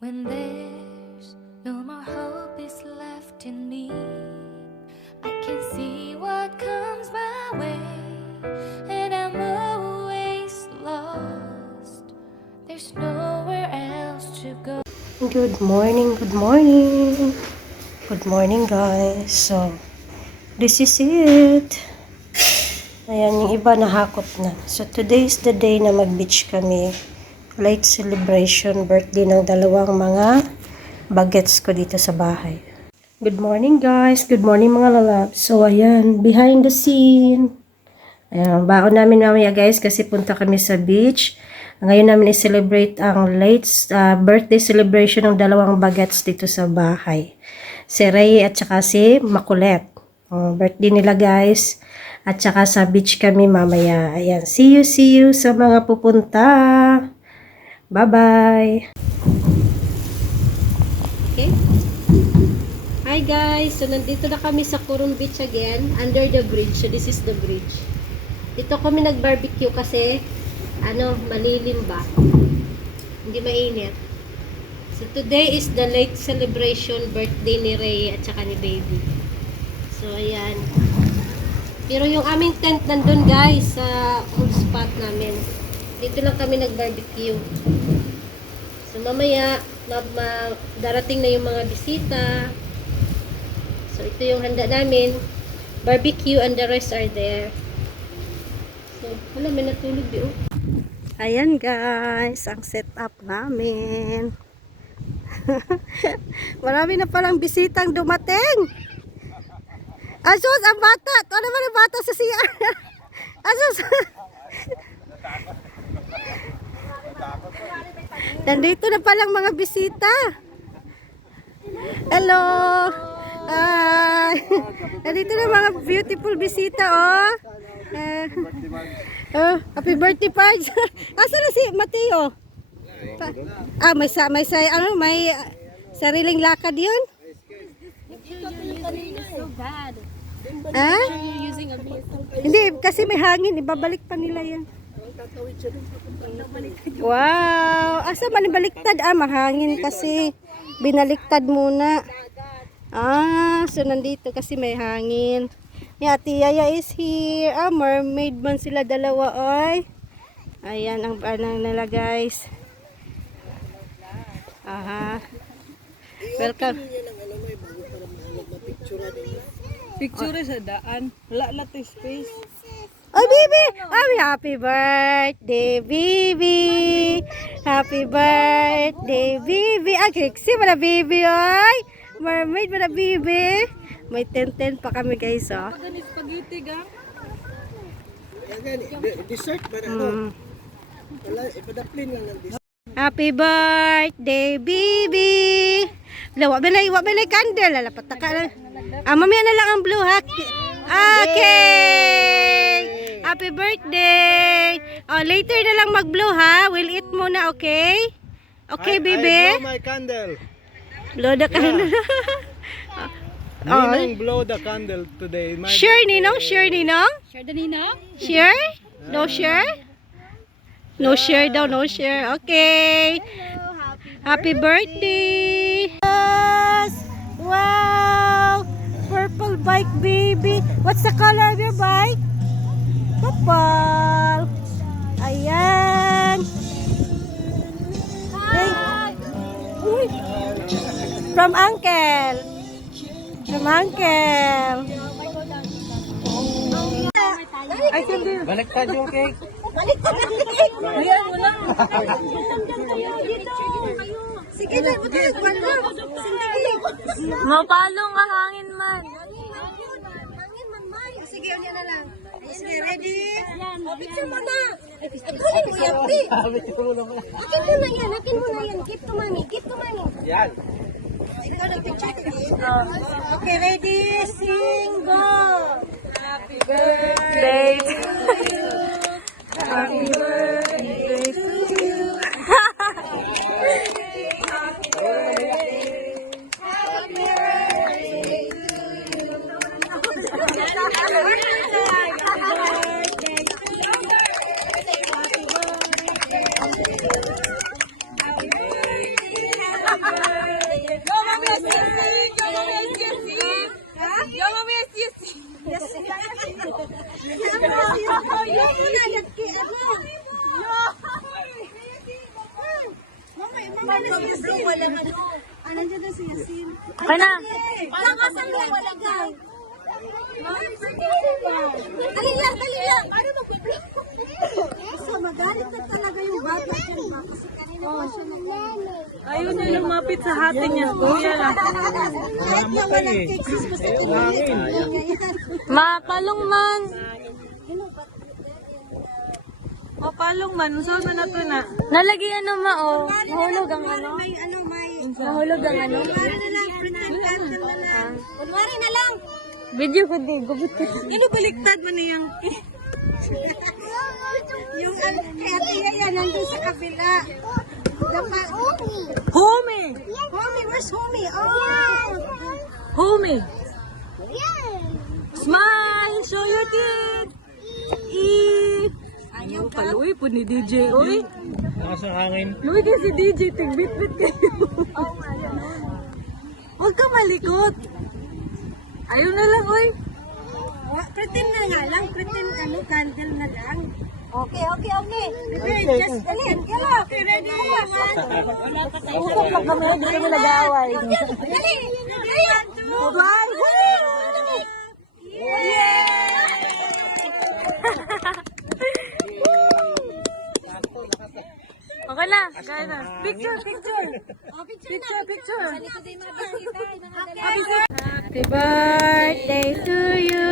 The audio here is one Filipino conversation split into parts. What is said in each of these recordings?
When there's no more hope is left in me, I can see what comes my way, and I'm always lost. There's nowhere else to go. Good morning, good morning. Good morning, guys. So, this is it. Ayan, yung iba nahakot na. So, today is the day na mag-beach kami. Late celebration, birthday ng dalawang mga bagets ko dito sa bahay. Good morning, guys. Good morning, mga lalab. So, ayan, behind the scene. Ayan, baon namin mamaya, guys, kasi punta kami sa beach. Ngayon namin i-celebrate ang late birthday celebration ng dalawang bagets dito sa bahay. Si Ray at saka si Makulet. Birthday nila, guys. At saka sa beach kami mamaya. Ayan, see you sa mga pupunta. Bye-bye. Okay. Hi, guys. So, nandito na kami sa Coron Beach again. Under the bridge. So, this is the bridge. Dito kami nag-barbecue kasi malilim ba? Hindi mainit. So, today is the late celebration birthday ni Ray at saka ni Baby. So, ayan. Pero yung aming tent nandun, guys, sa old spot namin. Dito lang kami nag-barbecue. So, mamaya, darating na yung mga bisita. So, ito yung handa namin. Barbecue and the rest are there. So, wala, may natulog yun. Ayan, guys, ang setup namin. Marami na palang bisitang dumating. Asus, ang bata. Ito naman ang bata sa CR. Asus. Nandito na palang mga bisita. Hello. Nandito na mga beautiful bisita, oh. Happy birthday, Pards. Asa na si Mateo? May sariling lakad yun? Hindi, kasi may hangin. Ibabalik pa nila yan. Wow! Asa man ibaliktad? Mahangin kasi. Binaliktad muna. So nandito kasi may hangin. Ate Yaya is here. Mermaid man sila dalawa, oy. Ayan ang anang nila, guys. Welcome. Picture sa daan. Wala to space. Oh, Bibi! Happy birthday, Bibi! Happy birthday, Bibi! Kriksi mo na, Bibi, oy! Mermaid mo na, Bibi! May 10-10 pa kami, guys, oh. Pagani spaghetti, ga? Dessert ba na? Wala, ipadaplin lang ng dessert. Happy birthday, Bibi! Wag bilay candle. Pataka lang. Mamaya na lang ang blue, ha? Okay! Happy birthday! Later na lang mag-blow, ha? We'll eat muna, okay? Okay, Bibi? I blow my candle. Blow the candle. Ninong blow the candle today. Sure, Ninong? Sure, Ninong? Sure the Ninong? Sure? No sure? No sure daw, no sure. Okay. Happy birthday. Yes! Wow! Purple bike, baby. What's the color of your bike? Purple. Ayan. Hi. From Uncle. From Uncle. Ay, hindi. Baliktad yung cake. Ayan mo lang. Sige na, Mapalong ang hangin man. sige, ulit na lang. Sige, ready? Picture mo na. Kunin mo yan, Pi. Akin mo na yan. Give to mommy. Yan. Ikaw nag-picture ka din. Okay, ready? Sing, go. Happy birthday to you. Happy birthday to you. Happy birthday. Happy birthday. Happy birthday to you. Happy birthday. Yung muna, nagki, ano? Mama na si Yasin. Walang ano. Nandiyan na si Yasin. Okay na. Walang kasal na, walang gang. Dali lang, dali lang. Ano mag-vlog? So, magalit na talaga yung bata dyan ba? Kasi kanina pa siya Ayaw niya lumapit sa hati niya. Kuya lang. kahit na walang cake, sis, gusto ko ulit. Mapalong man. Mapalong man. Saan man na to na? Nalagyan ano ma oh. Nahulog ang ano. May ano, may... Nahulog ang ano. Kunwari na lang, pretend candle na lang. Kunwari na lang. Video ko di. Gubot ko. Ano baliktad mo niyang? Yung kaya tiya yan, nandun sa kabila. Dapat... Homie! Homie, where's homie? Oh! Homie! Smile! Show your teeth! Ayaw ka. Paluwi po ni DJ. Uy! Nakasang hangin. Luwi kayo si DJ. Tigbit-bit kayo. Huwag ka malikot. Ayaw na lang, uy. Pretend na nga lang, pretend ano, candle na lang. Okay, okay, okay. Okay, just dali. Hello, okay, ready? Huwag ka kami. Hindi kami nag-aaway. Dali! Dali! Bye! Okay na. Kaya na. Picture, picture. Picture, picture. Happy birthday to you.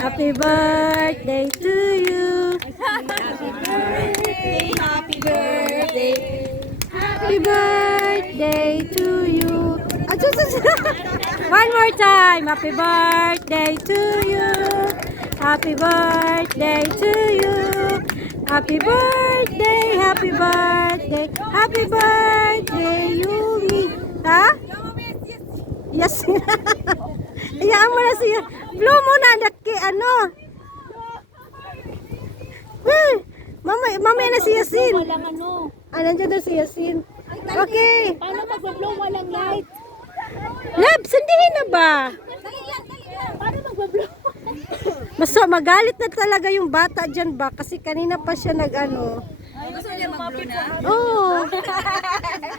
Happy birthday to you. Happy birthday, happy birthday. Happy birthday to you. One more time. Happy birthday to you. Happy birthday to you. Happy birthday, happy birthday, happy birthday, Yumi. Ha? Yes. Iyaan mo na siya. Blow mo na, naki, ano? Mamaya na si Yasin. Walang ano. Nandiyan na si Yasin. Okay. Paano mag-blow walang light? Labs, sandihin na ba? Paano mag-blow? Basta magalit na talaga yung bata dyan ba? Kasi kanina pa siya nag-ano. Gusto niya mag-blow na? Oo.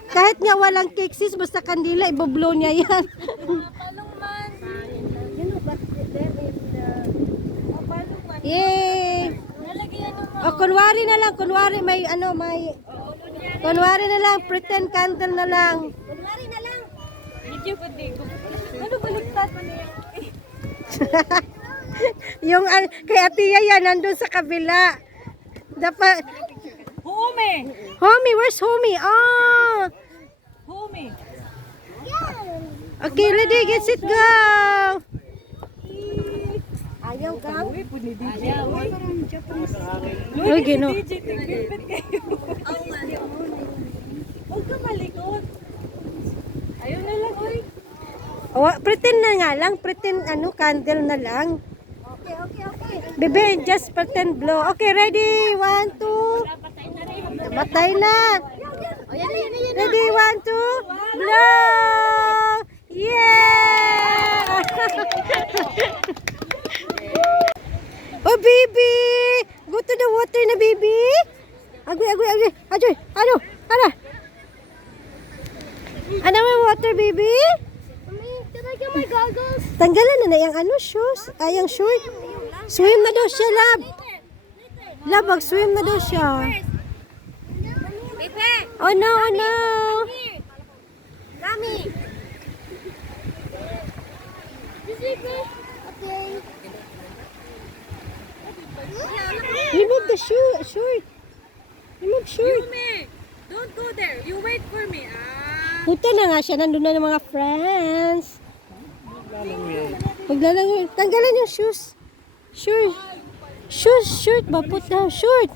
Kahit nga walang cake sis, basta kandila, iboblow niya yan. Yay! O, kunwari na lang, kunwari may ano, may... Kunwari na lang, pretend candle na lang. Kunwari na lang. Ano baliktad mo niya? Yung kay Atiya yan, nandun sa kabila. Dapat... Homie! Homie, where's homie? Oh! Homie! Okay, ready, get set, go! Ayaw ka? Uy po ni DJ. Uy, gino. DJ, tigbit-bit kayo. Huwag ka malikot. Ayaw na lang, uy. Pretend na nga lang, pretend ano, candle na lang. Okay, okay, okay. Bebe, just pretend blow. Okay, ready? 1, 2. Matay na. Ready? 1, 2. Blow! Yeah! Oh, baby! Go to the water na, baby. Agui, agui, agui. Ajoy, ano? Ano? Ano may water, baby? Can I get my goggles? Tanggalan na na yung ano, shoes. Ay, yung short. Swim na daw siya, lab. Lab, mag-swim na daw siya. Oh no, oh no. Rami. Okay. Remove the shoe, short. Remove short. Don't go there. You wait for me. Punta na nga siya, nandun na ng mga friends. Maglalangoy. Tanggalan yung shoes. Shoes. Shoes, shirt ba? Put down, shirt.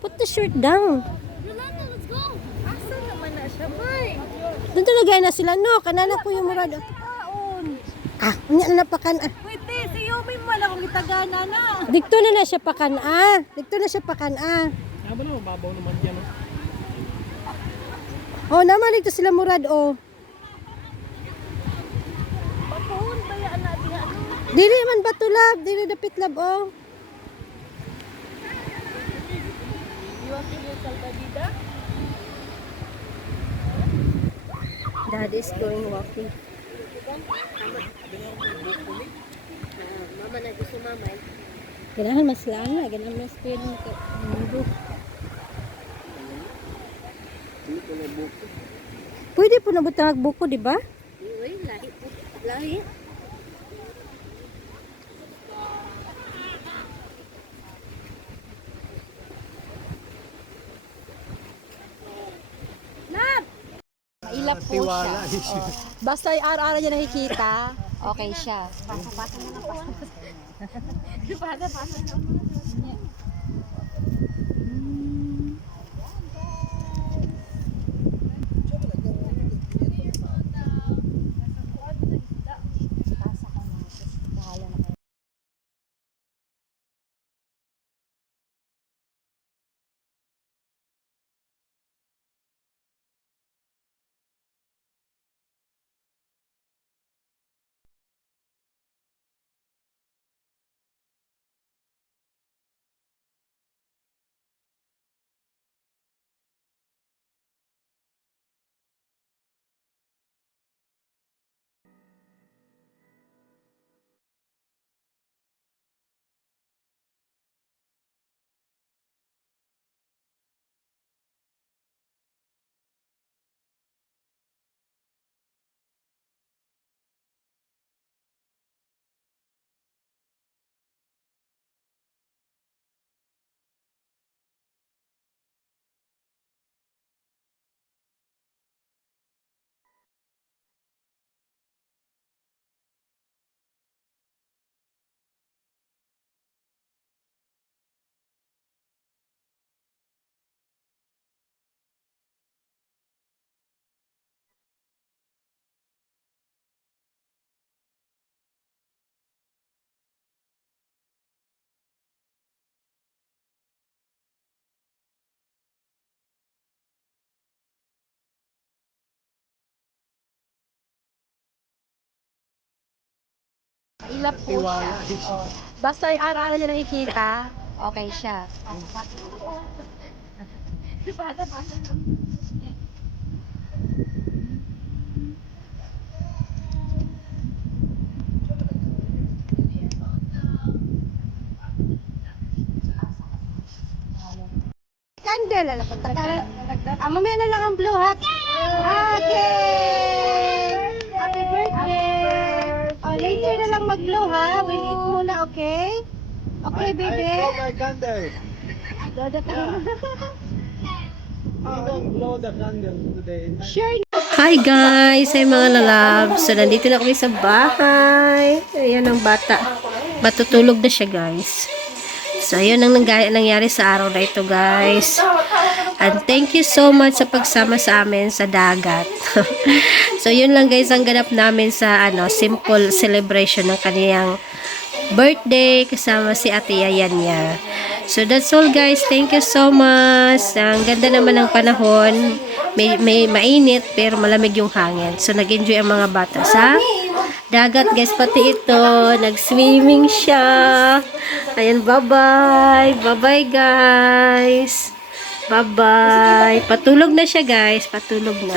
Put the shirt down. Yolanda, let's go. Asa naman na siya, boy? Doon talaga na sila. No, kanana ko yung murad. Nga na pakan. Pwede, si Yumi mo lang kung itagana na. Dikto na siya pakan. Dikto na siya pakan. Ano ba naman, babaw naman yan. Oh, naman dito sila murad, oh. Papuhon ba yan natin? Dili man ba to, lab? Dili dapit, lab, oh. Daddy is going walking. Mama na gusto mama. Ganahan mas lang na. Ganahan mas pwede makamundo. Pwede po nabutang agbuko, di ba? Uy, lahi po. Lahi. Mailap po siya. Oh. Basta yung araw-araw niya nakikita, okay siya. Pasa-pasa na lang. Pasa-pasa na lang. Mailap po siya. Oh. Basta yung araw-araw niya nakikita, okay siya. Pasa-pasa na lang. Candle. Mamaya na lang ang blue hat. Okay! Happy birthday! Oh, later na lang mag-blow ha. We'll eat muna, okay? Okay, baby? I blow my candle. Dodo tayo. We don't blow the candle today. Sure. Hi guys! Ay mga lalab. So, nandito na kami sa bahay. Ayan ang bata. Matutulog na siya guys. So, ayun ang nangyari sa araw na ito guys. And thank you so much sa pagsama sa amin sa dagat. So, yun lang guys ang ganap namin sa simple celebration ng kaniyang birthday kasama si Ate Yayan niya. So, that's all guys. Thank you so much. Ang ganda naman ng panahon. May mainit pero malamig yung hangin. So, nag-enjoy ang mga bata sa dagat guys. Pati ito, nag-swimming siya. Ayan, bye-bye. Bye-bye guys. Bye-bye. Patulog na siya guys. Patulog na.